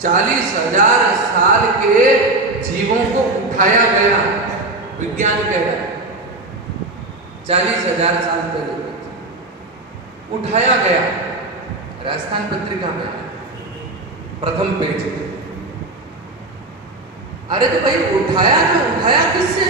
40,000 साल के जीवों को उठाया गया, विज्ञान कह रहा है 40,000 साल पहले उठाया गया। राजस्थान पत्रिका में प्रथम पेज पे। अरे तो भाई उठाया तो उठाया किससे?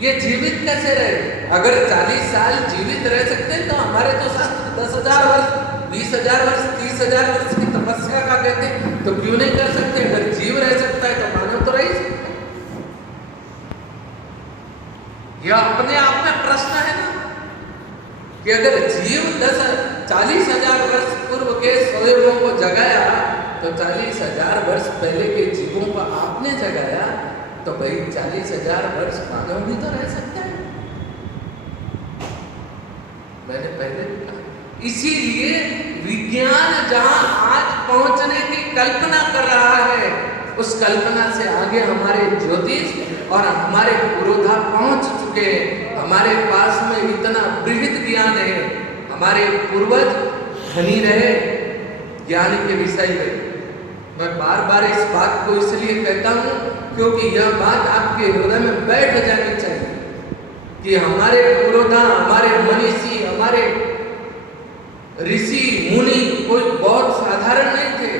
ये जीवित कैसे रहे? अगर 40 साल जीवित रह सकते हैं तो हमारे तो शास्त्र 10,000 वर्ष, 20,000 वर्ष, 30,000 वर्ष की तपस्या का कहते हैं, तो क्यों नहीं कर सकते? अगर जीव रह सकता है तो मानव तो रह ही सकता है। यह अपने आप में प्रश्न है ना कि अगर जीव 40,000 वर्ष पूर्व के सोएबों को जगाया तो 40,000 वर्ष पहले के जीवों को आपने जगाया, तो भाई 40,000 वर्ष मानव भी तो रह सकता है। मैंने पहले भी कहा, इसीलिए विज्ञान जहां आज पहुंचने की कल्पना कर रहा है, उस कल्पना से आगे हमारे ज्योतिष और हमारे पुरोधा पहुंच चुके हैं। हमारे पास में इतना बृहद ज्ञान है, हमारे पूर्वज धनी रहे ज्ञान के विषय में। मैं बार बार इस बात को इसलिए कहता हूं क्योंकि यह बात आपके हृदय में बैठ जानी चाहिए कि हमारे पुरोधा, हमारे मनीषी, हमारे ऋषि मुनि कोई बहुत साधारण नहीं थे।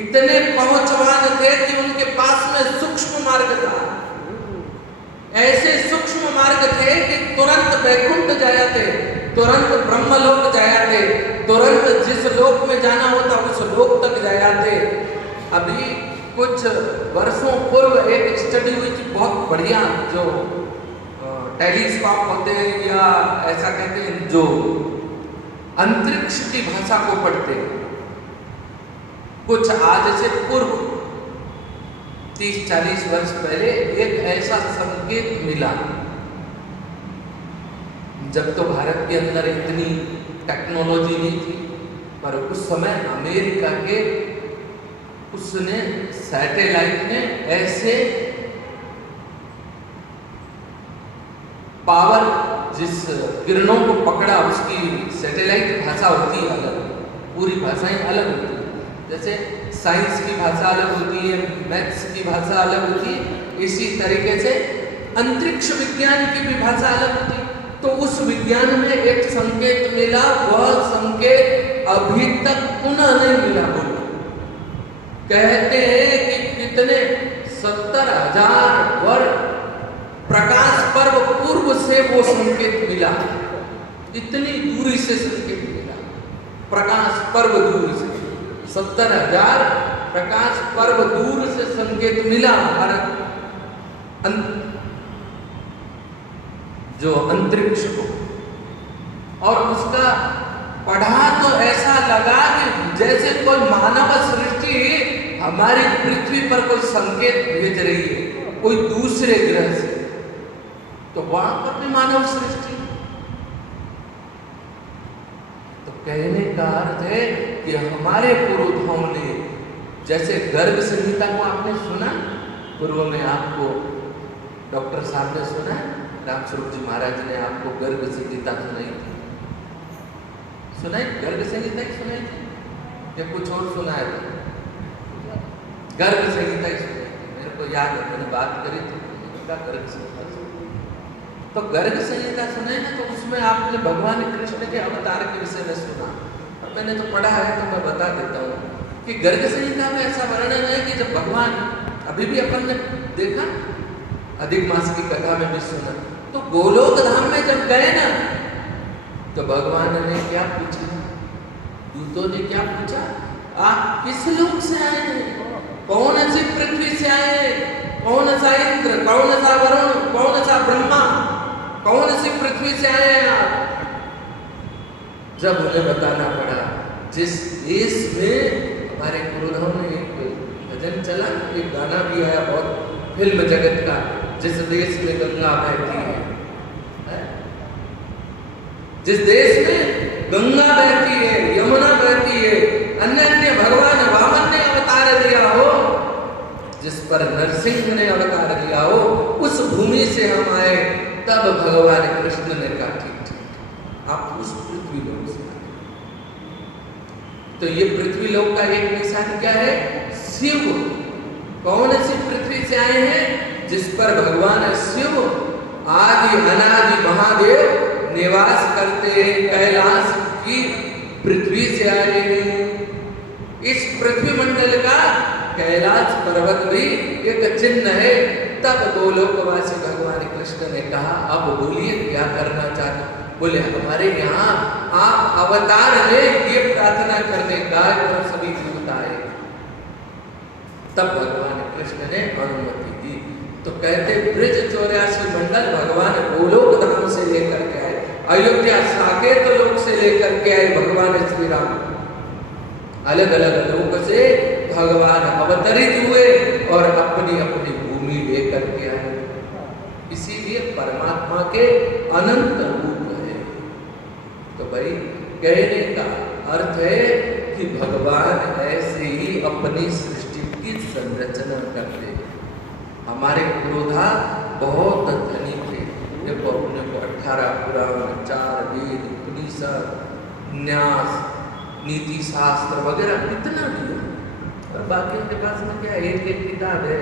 इतने पहुंचवान थे कि उनके पास में सूक्ष्म मार्ग था। ऐसे सूक्ष्म मार्ग थे कि तुरंत वैकुंठ जाते, तुरंत ब्रह्मलोक जाते, तुरंत जिस लोक में जाना होता उस लोक तक जाते। अभी कुछ वर्षों पूर्व एक स्टडी हुई थी बहुत बढ़िया, जो टेलीस्कोप होते हैं या ऐसा कहते हैं जो अंतरिक्ष की भाषा को पढ़ते हैं। कुछ आज से पूर्व 30-40 वर्ष पहले एक ऐसा संकेत मिला, जब तो भारत के अंदर इतनी टेक्नोलॉजी नहीं थी, पर उस समय अमेरिका के उसने सैटेलाइट ने ऐसे पावर, जिस किरणों को पकड़ा, उसकी सैटेलाइट भाषा होती है अलग, पूरी भाषाएं अलग होती है। जैसे साइंस की भाषा अलग होती है, मैथ्स की भाषा अलग होती है, इसी तरीके से अंतरिक्ष विज्ञान की भी भाषा अलग होती है। तो उस विज्ञान में एक संकेत मिला, वह संकेत अभी तक पुनः नहीं मिला। बोलो, कहते हैं कि कितने 70,000 वर्ष प्रकाश पर्व पूर्व से वो संकेत मिला, इतनी दूरी से संकेत मिला, प्रकाश पर्व दूरी से 70,000 प्रकाश पर्व दूर से संकेत मिला भारत जो अंतरिक्ष को, और उसका पढ़ा तो ऐसा लगा कि जैसे कोई मानव सृष्टि हमारी पृथ्वी पर कोई संकेत भेज रही है कोई दूसरे ग्रह से, तो वहां पर भी मानव सृष्टि। तो कहने का अर्थ है कि हमारे पूर्वजों ने, जैसे गर्ग संहिता को आपने सुना, पूर्व में आपको डॉक्टर साहब ने सुना, रामस्वरूप जी महाराज ने आपको गर्ग संहिता सुनाई थी, सुनाई गर्ग संहिता ही सुनाई थी या कुछ और सुनाया था? गर्ग संहिता ही सुनाई थी, मेरे को याद है, मैंने बात करी थी गर्ग संहिता। तो गर्ग संहिता सुने ना, तो उसमें आपने भगवान कृष्ण के अवतार के विषय में सुना, और मैंने तो पढ़ा है तो मैं बता देता हूँ कि गर्ग संहिता में ऐसा वर्णन है कि जब भगवान, अभी भी अपन ने देखा, अधिक मास की कथा में भी सुना, तो गोलोक धाम में जब गए ना, तो भगवान ने क्या पूछा, दूतों ने क्या पूछा, आप किस लोक से आए हैं, कौन सी पृथ्वी से आए हैं, कौन सा इंद्र, कौन सा वरुण, कौन सा ब्रह्मा, कौन सी पृथ्वी से आए हैं आप? जब उन्हें बताना पड़ा, जिस देश में, हमारे गुरुदेव ने एक भजन चला, एक गाना भी आया बहुत फिल्म जगत का, जिस देश में गंगा बहती है, जिस देश में गंगा बहती है, यमुना बहती है, अन्य अन्य भगवान वामन ने अवतार दिया हो, जिस पर नरसिंह ने अवतार दिया हो, उस भूमि से हम आए, तब भगवान कृष्ण ने कहा ठीक ठीक, आप उस पृथ्वी लोक से, तो ये पृथ्वी लोक का एक निशान क्या है? शिव। कौन सी पृथ्वी से आए हैं? जिस पर भगवान शिव आदि अनादि महादेव निवास करते हैं, कैलाश की पृथ्वी से आए हैं। इस पृथ्वी मंडल का कैलाश पर्वत भी एक चिन्ह है। तब गोलोकवासी भगवान कृष्ण ने कहा, अब बोलिए क्या करना चाहते? बोले हमारे यहाँ आप अवतार ले, ये प्रार्थना करने का और सभी दूत आए। तब भगवान कृष्ण ने अनुमति दी। तो कहते ब्रज 84 मंडल भगवान गोलोक धाम से लेकर के आए, अयोध्या साकेत लोक से लेकर के आए भगवान श्री राम। अलग अलग लोक से भगवान अवतरित हुए और अपनी अपनी भूमि लेकर के आए। इसीलिए परमात्मा के अनंत रूप है। तो भाई कहने का अर्थ है कि भगवान ऐसे ही अपनी सृष्टि की संरचना करते हैं। हमारे पुरोधा बहुत धनी थे। देखो अपने को 18 पुराण, 4 वेद, उपनिषद, न्यास, नीति शास्त्र वगैरह कितना दिया, और बाकी उनके पास में क्या एक एक किताब है,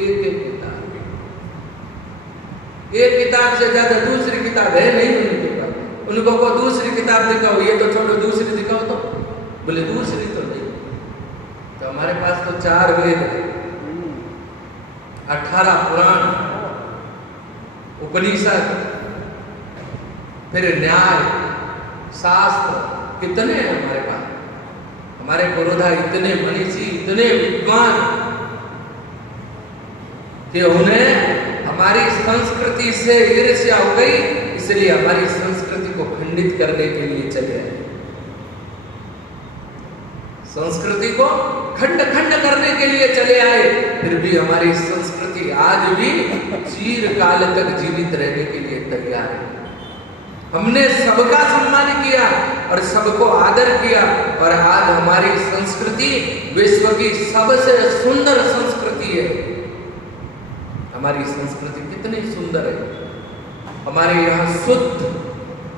एक एक किताब, एक किताब से ज्यादा दूसरी किताब है नहीं उनके पास। उनको को दूसरी किताब दिखाओ, ये तो छोड़ो दूसरी दिखाओ, तो बोले दूसरी तो नहीं। तो हमारे पास तो 4 वेद है, 18 पुराण, उपनिषद, फिर न्याय शास्त्र, कितने हैं हमारे पास। हमारे पुरोधा इतने मनीषी, इतने विद्वान कि उन्हें हमारी संस्कृति से ईर्ष्या हो गई, इसलिए हमारी संस्कृति को खंडित करने के लिए चले आए। संस्कृति को खंड खंड करने के लिए चले आए। फिर भी हमारी संस्कृति आज भी चिरकाल तक जीवित रहने के लिए तैयार है। हमने सबका सम्मान किया और सबको आदर किया, और आज हमारी संस्कृति विश्व की सबसे सुंदर संस्कृति है। हमारी संस्कृति कितनी सुंदर है। हमारे यहाँ शुद्ध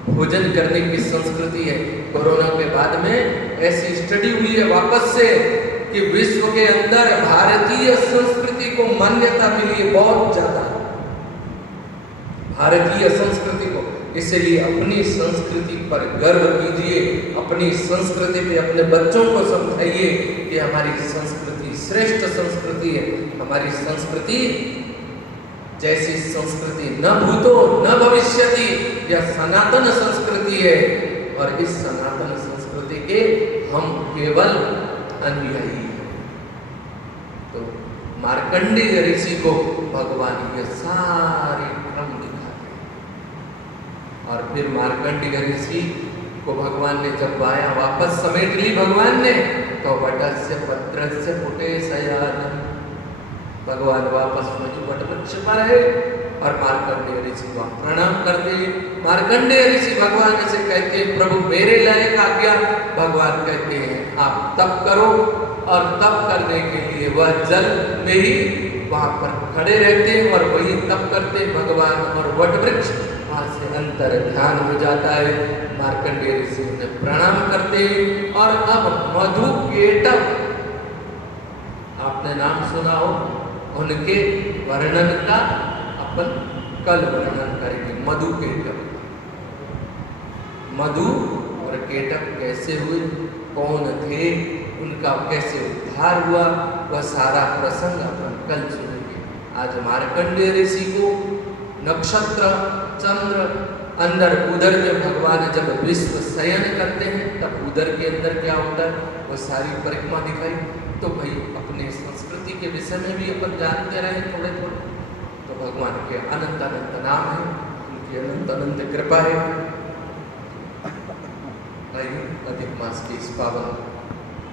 भोजन करने की संस्कृति है। कोरोना के बाद में ऐसी स्टडी हुई है वापस से कि विश्व के अंदर भारतीय संस्कृति को मान्यता मिली है बहुत ज्यादा, भारतीय संस्कृति को। इसलिए अपनी संस्कृति पर गर्व कीजिए, अपनी संस्कृति पे अपने बच्चों को समझाइए कि हमारी संस्कृति श्रेष्ठ संस्कृति है। हमारी संस्कृति जैसी संस्कृति न भूतो न भविष्यति, यह सनातन संस्कृति है, और इस सनातन संस्कृति के हम केवल अनुयायी हैं। तो मार्कंडेय ऋषि को भगवान ये सारे क्रम दिखाते हैं, और फिर मार्कंडेय ऋषि को भगवान ने जब आया वापस समेट ली भगवान ने, तो वटस्य पत्रस्य पुटे शयानम्, भगवान वापस वही वटवृक्ष पर है, और मार्कंडेय ऋषि को प्रणाम करते हैं। मार्कंडेय ऋषि भगवान से कहते हैं प्रभु मेरे लायक आज्ञा। भगवान कहते हैं आप तप करो, और तप करने के लिए वह जल में ही वहां पर खड़े रहते हैं और वही तप करते भगवान, और वटवृक्ष वहां से अंतर ध्यान हो जाता है। मार्कंडेय ऋषि उन्हें प्रणाम करते हैं। और अब मधुकेटव, आपने नाम सुना हो, उनके वर्णन का अपन कल वर्णन करेंगे। मधुकेटव, मधु और केटव कैसे हुए, कौन थे, उनका कैसे उद्धार हुआ, वह सारा प्रसंग अपन कल सुनेंगे। आज मार्कंडेय ऋषि को नक्षत्र चंद्र अंदर उदर में भगवान जब विश्व शयन करते हैं तब उदर के अंदर क्या होता है वो सारी परिक्रमा दिखाई। तो भाई अपने संस्कृति के विषय में भी अपन जानते रहे थोड़े थोड़े। तो भगवान के अनंत अनंत नाम है, उनकी अनंत अनंत कृपा है। अधिक मास के इस पावन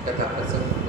कथा प्रसंग